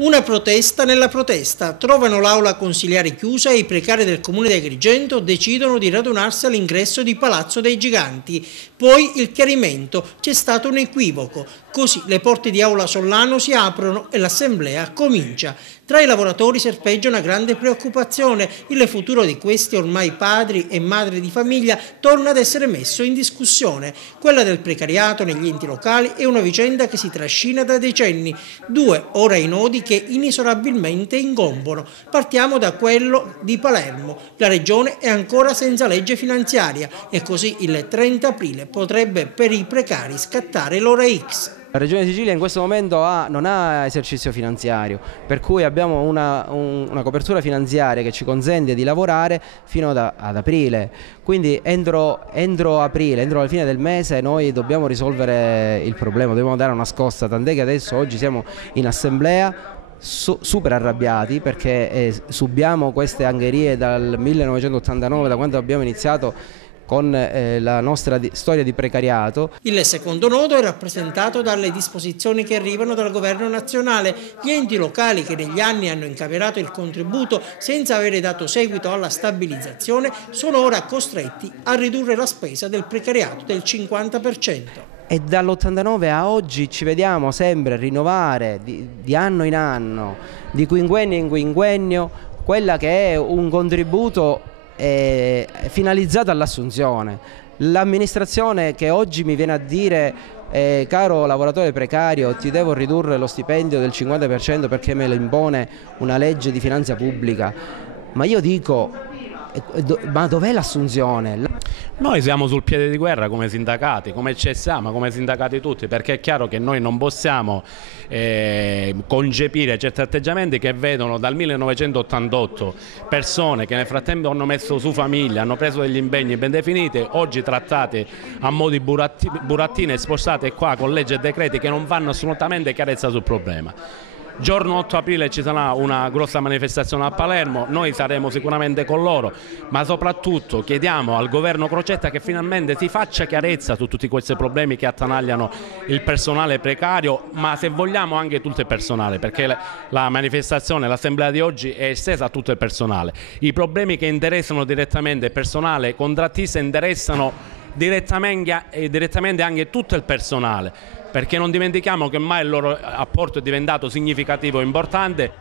Una protesta nella protesta. Trovano l'aula consiliare chiusa e i precari del comune di Agrigento decidono di radunarsi all'ingresso di Palazzo dei Giganti. Poi il chiarimento: c'è stato un equivoco. Così le porte di Aula Sollano si aprono e l'assemblea comincia. Tra i lavoratori serpeggia una grande preoccupazione. Il futuro di questi ormai padri e madri di famiglia torna ad essere messo in discussione. Quella del precariato negli enti locali è una vicenda che si trascina da decenni. Due ora i nodi che inesorabilmente ingombono. Partiamo da quello di Palermo. La regione è ancora senza legge finanziaria e così il 30 aprile potrebbe per i precari scattare l'ora X. La Regione Sicilia in questo momento non ha esercizio finanziario, per cui abbiamo una copertura finanziaria che ci consente di lavorare fino ad aprile. Quindi entro aprile, entro la fine del mese, noi dobbiamo risolvere il problema, dobbiamo dare una scossa, tant'è che adesso oggi siamo in assemblea super arrabbiati perché subiamo queste angherie dal 1989, da quando abbiamo iniziato con la nostra storia di precariato. Il secondo nodo è rappresentato dalle disposizioni che arrivano dal governo nazionale. Gli enti locali che negli anni hanno incamerato il contributo senza avere dato seguito alla stabilizzazione sono ora costretti a ridurre la spesa del precariato del 50%. E dall'89 a oggi ci vediamo sempre rinnovare di anno in anno, di quinquennio in quinquennio, quella che è un contributo finalizzato all'assunzione. L'amministrazione che oggi mi viene a dire caro lavoratore precario, ti devo ridurre lo stipendio del 50% perché me lo impone una legge di finanza pubblica, ma io dico, ma dov'è l'assunzione? Noi siamo sul piede di guerra come sindacati, come CSA, ma come sindacati tutti, perché è chiaro che noi non possiamo concepire certi atteggiamenti che vedono dal 1988 persone che nel frattempo hanno messo su famiglia, hanno preso degli impegni ben definiti, oggi trattate a mo' di burattine e spostate qua con leggi e decreti che non fanno assolutamente chiarezza sul problema. Giorno 8 aprile ci sarà una grossa manifestazione a Palermo, noi saremo sicuramente con loro, ma soprattutto chiediamo al governo Crocetta che finalmente si faccia chiarezza su tutti questi problemi che attanagliano il personale precario, ma se vogliamo anche tutto il personale, perché la manifestazione, l'assemblea di oggi è estesa a tutto il personale. I problemi che interessano direttamente il personale contrattista interessano direttamente anche tutto il personale, perché non dimentichiamo che ormai il loro apporto è diventato significativo e importante.